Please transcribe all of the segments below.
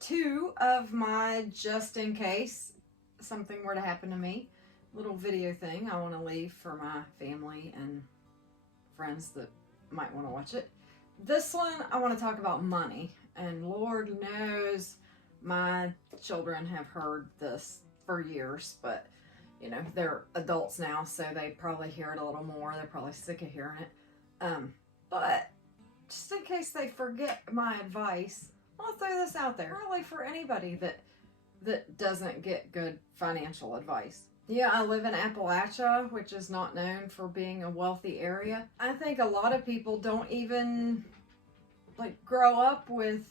part 2 of my just in case something were to happen to me little video thing I want to leave for my family and friends that might want to watch it. This one I want to talk about money, and Lord knows my children have heard this for years, but you know, they're adults now, so they probably hear it a little more. They're probably sick of hearing it. But just in case they forget my advice, I'll throw this out there. Really for anybody that doesn't get good financial advice. Yeah, I live in Appalachia, which is not known for being a wealthy area. I think a lot of people don't even grow up with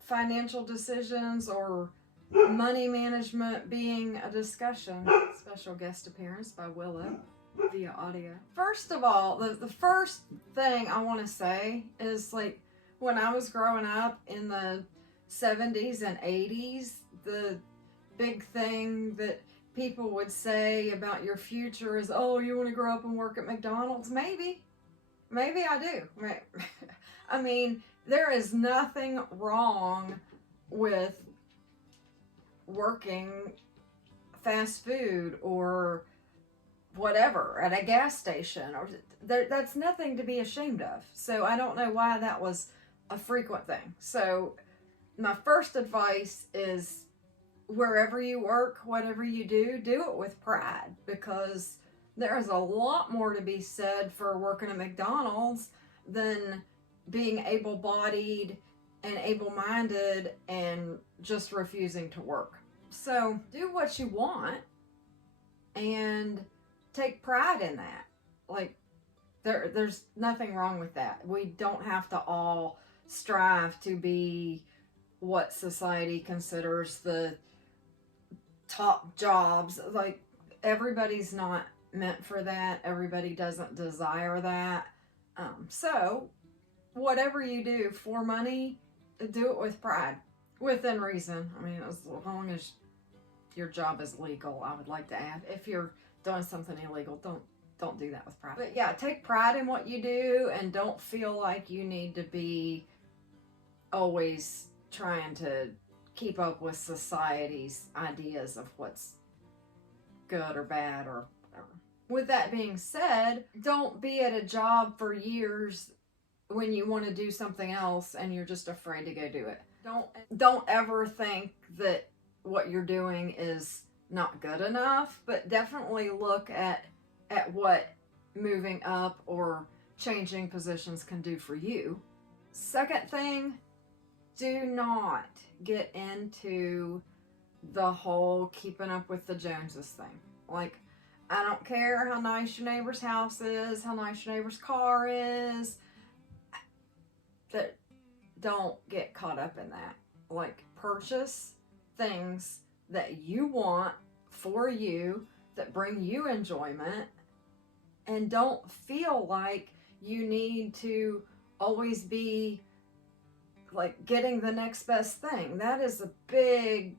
financial decisions or money management being a discussion. Special guest appearance by Willow via audio. First of all, the first thing I want to say is when I was growing up in the 70s and 80s, the big thing that people would say about your future is, oh, you want to grow up and work at McDonald's? Maybe I do. I mean, there is nothing wrong with working fast food or whatever at a gas station, or that's nothing to be ashamed of. So I don't know why that was a frequent thing. So my first advice is, wherever you work, whatever you do it with pride, because there is a lot more to be said for working at McDonald's than being able-bodied and able-minded and just refusing to work. So do what you want and take pride in that. There's nothing wrong with that. We don't have to all strive to be what society considers the top jobs. Everybody's not meant for that. Everybody doesn't desire that. So whatever you do for money, do it with pride, within reason. I mean, as long as your job is legal, I would like to add. If you're doing something illegal, don't do that with pride. But yeah, take pride in what you do, and don't feel like you need to be always trying to keep up with society's ideas of what's good or bad or whatever. With that being said, don't be at a job for years when you want to do something else and you're just afraid to go do it. Don't ever think that what you're doing is not good enough, but definitely look at what moving up or changing positions can do for you. Second thing, do not get into the whole keeping up with the Joneses thing. I don't care how nice your neighbor's house is, how nice your neighbor's car is. Don't get caught up in that. Purchase things that you want for you, that bring you enjoyment, and don't feel like you need to always be getting the next best thing. That is a big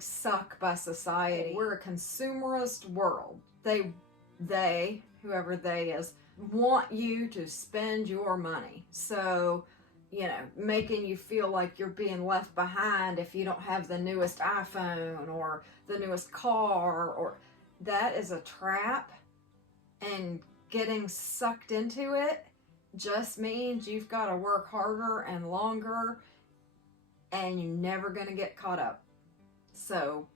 suck by society. We're a consumerist world. They, whoever they is, want you to spend your money. So, making you feel like you're being left behind if you don't have the newest iPhone or the newest car, or that is a trap, and getting sucked into it just means you've got to work harder and longer, and you're never going to get caught up. So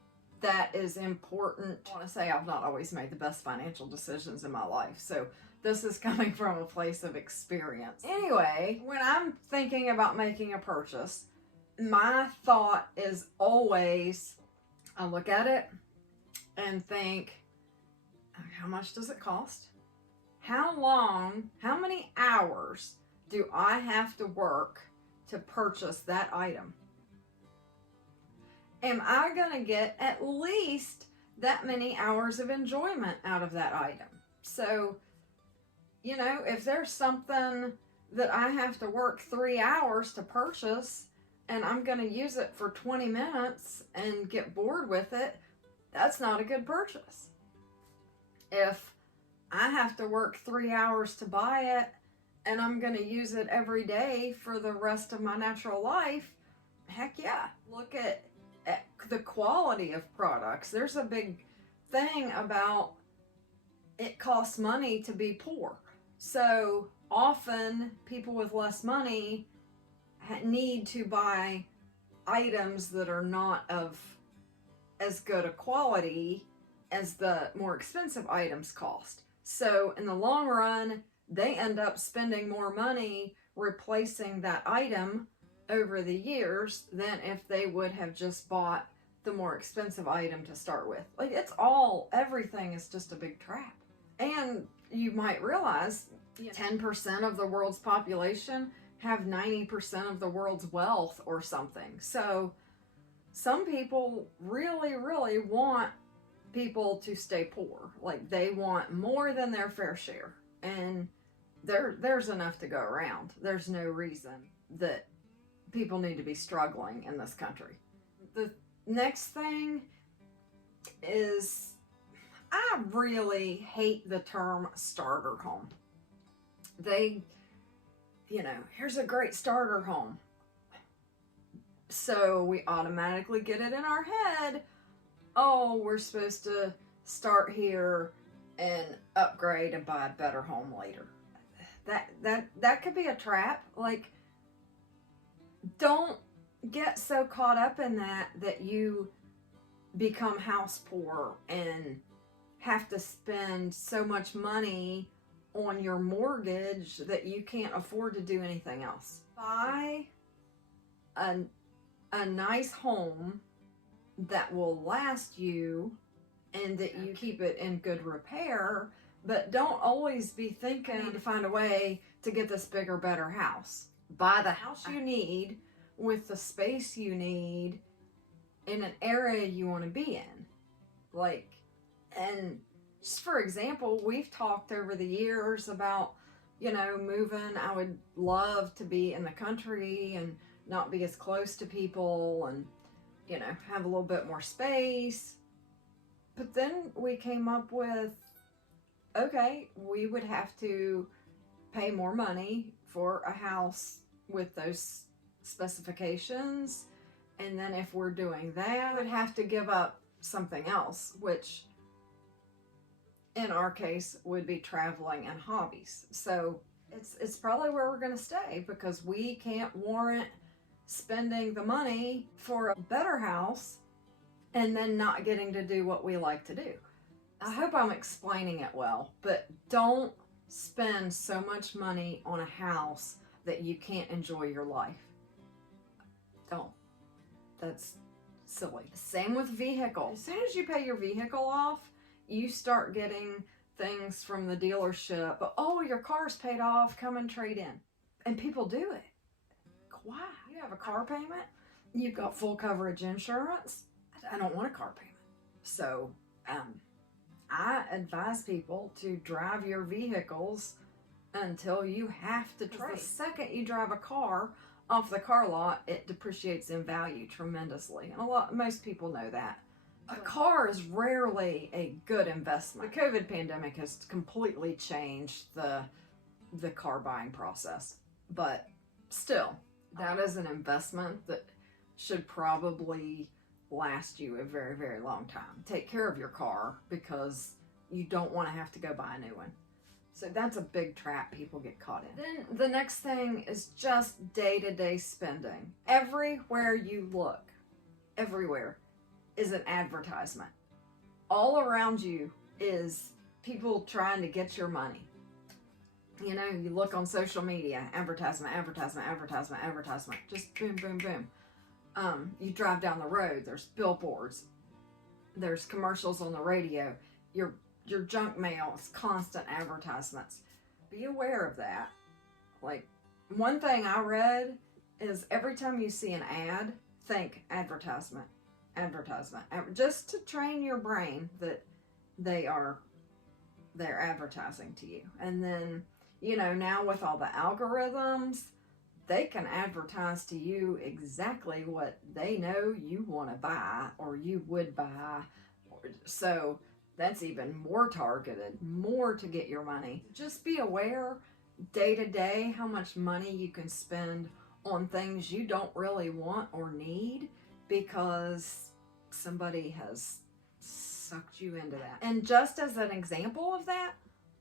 that is important. I want to say I've not always made the best financial decisions in my life, so this is coming from a place of experience. Anyway, when I'm thinking about making a purchase, my thought is always, I look at it and think, how much does it cost? How many hours do I have to work to purchase that item? Am I going to get at least that many hours of enjoyment out of that item? So, if there's something that I have to work 3 hours to purchase, and I'm going to use it for 20 minutes and get bored with it, that's not a good purchase. If I have to work 3 hours to buy it, and I'm going to use it every day for the rest of my natural life, Heck yeah. Look at the quality of products. There's a big thing about it costs money to be poor. So often people with less money need to buy items that are not of as good a quality as the more expensive items cost. So in the long run, they end up spending more money replacing that item over the years than if they would have just bought the more expensive item to start with. Like, everything is just a big trap. And you might realize 10% of the world's population have 90% of the world's wealth or something. So some people really, really want people to stay poor. Like, they want more than their fair share. And there's enough to go around. There's no reason that people need to be struggling in this country. The next thing is, I really hate the term starter home. Here's a great starter home. So we automatically get it in our head, oh, we're supposed to start here and upgrade and buy a better home later. That could be a trap. Like, don't get so caught up in that you become house poor and have to spend so much money on your mortgage that you can't afford to do anything else. Buy a nice home that will last you and that you keep it in good repair, but don't always be thinking to find a way to get this bigger, better house. Buy the house you need with the space you need in an area you want to be in. And just for example, we've talked over the years about, moving. I would love to be in the country and not be as close to people and, have a little bit more space. But then we came up with, okay, we would have to pay more money for a house with those specifications. And then if we're doing that, we'd have to give up something else, which in our case would be traveling and hobbies. So it's probably where we're going to stay, because we can't warrant spending the money for a better house and then not getting to do what we like to do. I hope I'm explaining it well, but don't spend so much money on a house that you can't enjoy your life. Don't. That's silly. Same with vehicles. As soon as you pay your vehicle off, you start getting things from the dealership. Oh, your car's paid off, come and trade in. And people do it. Why? You have a car payment, you've got full coverage insurance. I don't want a car payment. So I advise people to drive your vehicles until you have to trade. The second you drive a car off the car lot, it depreciates in value tremendously. And most people know that. A car is rarely a good investment. The COVID pandemic has completely changed the car buying process. But still, that is an investment that should probably last you a very, very long time. Take care of your car, because you don't want to have to go buy a new one. So that's a big trap people get caught in. Then the next thing is just day-to-day spending. Everywhere you look, everywhere, is an advertisement. All around you is people trying to get your money. You look on social media, advertisement, advertisement, advertisement, advertisement. Just boom, boom, boom. You drive down the road, there's billboards, there's commercials on the radio. Your junk mail is constant advertisements. Be aware of that. Like, one thing I read is every time you see an ad, think advertisement, advertisement, just to train your brain that they're advertising to you. And then, now with all the algorithms, they can advertise to you exactly what they know you want to buy or you would buy. So that's even more targeted, more to get your money. Just be aware day to day how much money you can spend on things you don't really want or need because somebody has sucked you into that. And just as an example of that,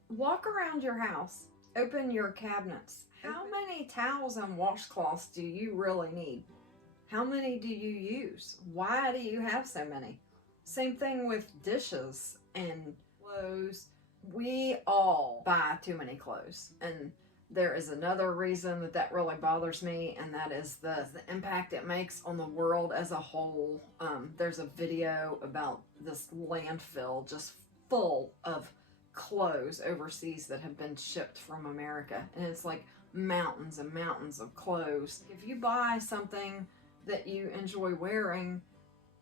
walk around your house, open your cabinets. How many towels and washcloths do you really need? How many do you use? Why do you have so many? Same thing with dishes and clothes. We all buy too many clothes. And there is another reason that really bothers me, and that is the impact it makes on the world as a whole. There's a video about this landfill just full of clothes overseas that have been shipped from America. And it's like mountains and mountains of clothes. If you buy something that you enjoy wearing,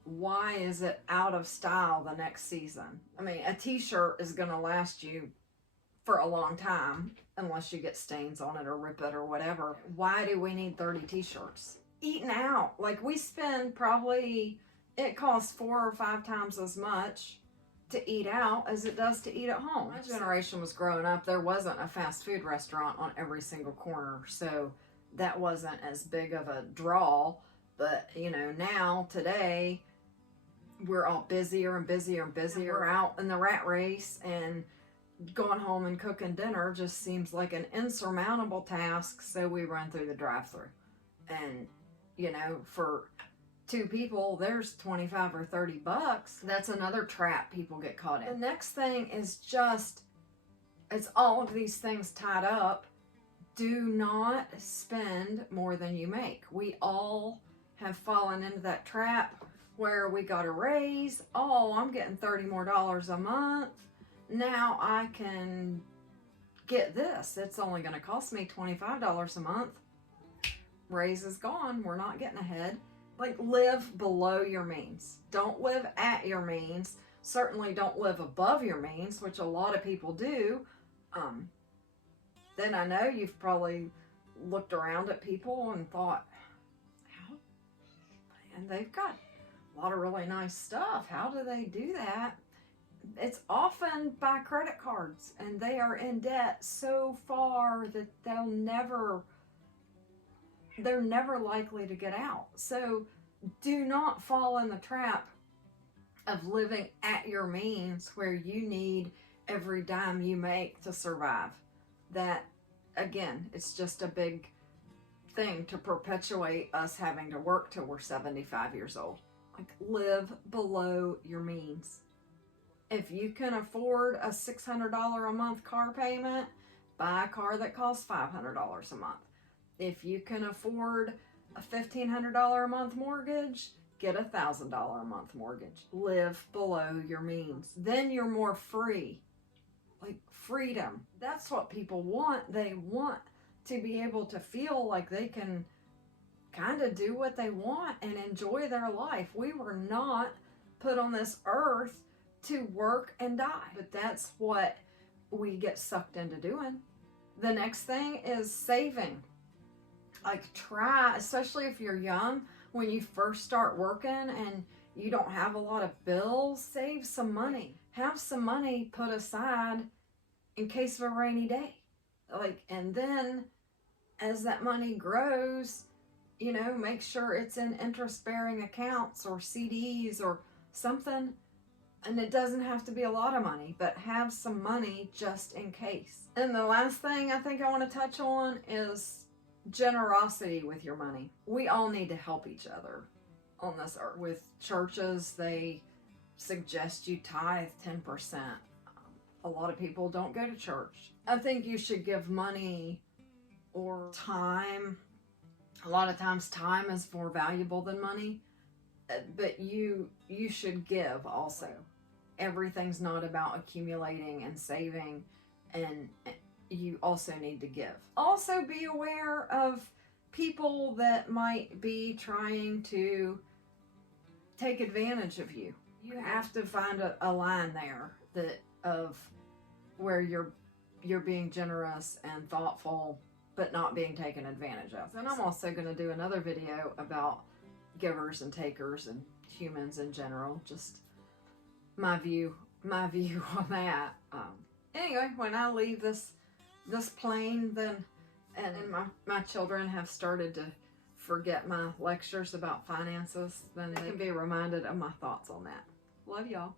why is it out of style the next season? I mean, a t-shirt is going to last you for a long time unless you get stains on it or rip it or whatever. Why do we need 30 t-shirts? Eating out, like we spend probably, it costs 4 or 5 times as much to eat out as it does to eat at home. My generation was growing up, there wasn't a fast food restaurant on every single corner, so that wasn't as big of a draw. But you know, now today we're all busier and busier and busier. We're out in the rat race, and going home and cooking dinner just seems like an insurmountable task, so we run through the drive-thru. And you know, for 2 people, there's 25 or 30 bucks. That's another trap people get caught in. The next thing is just, it's all of these things tied up. Do not spend more than you make. We all have fallen into that trap where we got a raise. Oh, I'm getting $30 more a month. Now I can get this. It's only going to cost me $25 a month. Raise is gone. We're not getting ahead. Like, live below your means. Don't live at your means. Certainly don't live above your means, which a lot of people do. Then I know you've probably looked around at people and thought, how? And they've got a lot of really nice stuff. How do they do that? It's often by credit cards, and they are in debt so far that they're never likely to get out. So do not fall in the trap of living at your means where you need every dime you make to survive. That, again, it's just a big thing to perpetuate us having to work till we're 75 years old. Like, live below your means. If you can afford a $600 a month car payment, buy a car that costs $500 a month. If you can afford a $1,500 a month mortgage, get a $1,000 a month mortgage. Live below your means. Then you're more free. Like, freedom. That's what people want. They want to be able to feel like they can kind of do what they want and enjoy their life. We were not put on this earth to work and die. But that's what we get sucked into doing. The next thing is saving. Like, try, especially if you're young, when you first start working and you don't have a lot of bills, save some money. Have some money put aside in case of a rainy day. Like, and then as that money grows, you know, make sure it's in interest-bearing accounts or CDs or something. And it doesn't have to be a lot of money, but have some money just in case. And the last thing I think I want to touch on is generosity with your money. We all need to help each other on this earth. With churches, they suggest you tithe 10%. A lot of people don't go to church. I think you should give money or time. A lot of times time is more valuable than money, but you should give also. Everything's not about accumulating and saving, and you also need to give. Also be aware of people that might be trying to take advantage of you. You have to find a line there that of where you're being generous and thoughtful, but not being taken advantage of. And I'm also going to do another video about givers and takers and humans in general. Just my view on that. Anyway, when I leave this plane, then and my children have started to forget my lectures about finances, then they can be reminded of my thoughts on that. Love y'all.